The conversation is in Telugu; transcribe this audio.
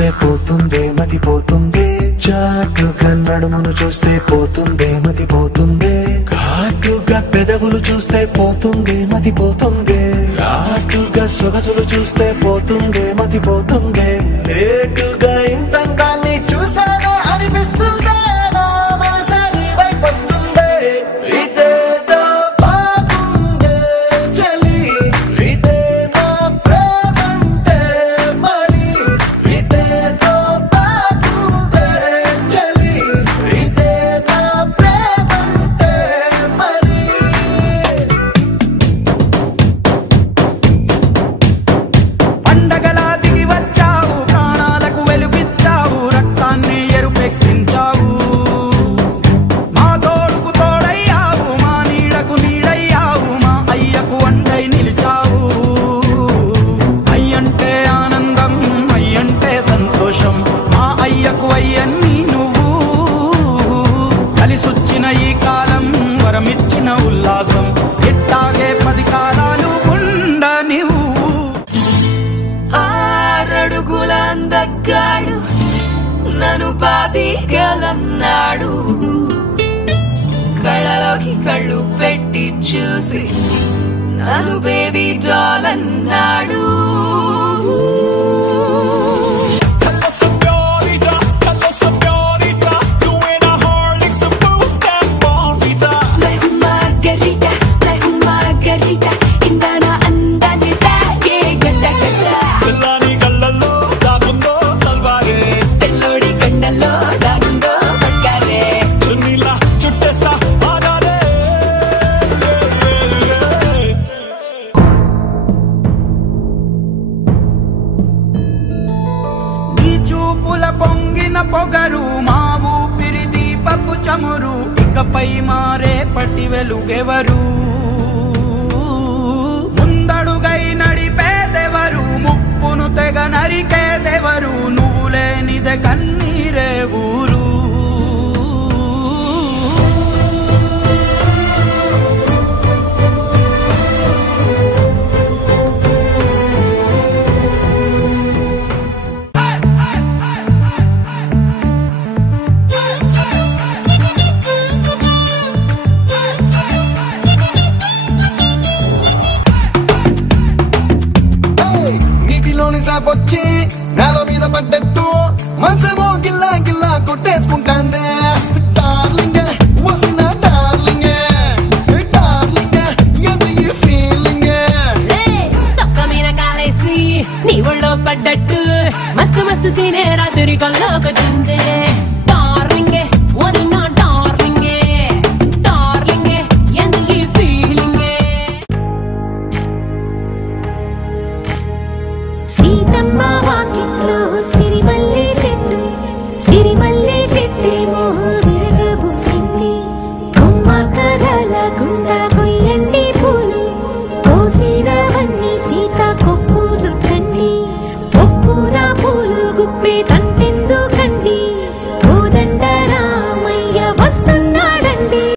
చూస్తే పోతుందే మతిపోతుందే, చాటుగా నడుమును చూస్తే పోతుందే మతిపోతుందే, ఘాటుగా పెదవులు చూస్తే పోతుందే మతిపోతుందే, రాటుగా సొగసులు చూస్తే పోతుందే మతిపోతుందే, లేటుగా ఇంతంగాన్ని చూసానే అనిపిస్తుందే, నా మనసే నీ వైపు వస్తుందే. ఇదేదో బాగుందే చలి, ఇదే నా ప్రేమంటే మరి, ఇదేదో బాగుందే చలి, ఇదే నా ప్రేమంటే మరి. పండగలా దిగి వచ్చావు, ప్రాణాలకు వెలుగిచ్చావు, రక్తాన్ని ఎరుపెక్కించావు, మా తోడుకు తోడయ్యావు, మా నీడకు నీడయ్యావు, మా అయ్యకు అండై నిలిచావు. అయ్యంటే ఆనందం, అయ్యంటే సంతోషం, మా అయ్యకు అయ్యన్ని నువ్వు, కలిసొచ్చిన ఈ కాలం వరమిచ్చిన ఉల్లాసం, ఇట్టాగే 10 కాలాలు ఉండ నువ్వు. ఆరడుగుల అందగాడు నన్ను బాధిగలన్నాడు, కళ్ళలోకి కళ్ళు పెట్టి చూసి నన్ను బేబీ డాల్ అన్నాడు. నీ చూపుల పొంగిన పొగరు, మా ఊపిరి దీపపు చమురు, ఇకపై మారేపటి వెలుగెవరు, ముందడుగై నడిపేదెవరు, ముప్పును తెగ నరికేదెవరు, నువ్వు లేనిదే కన్నీరే ఊరు. నీటిలోని సాపొచ్చి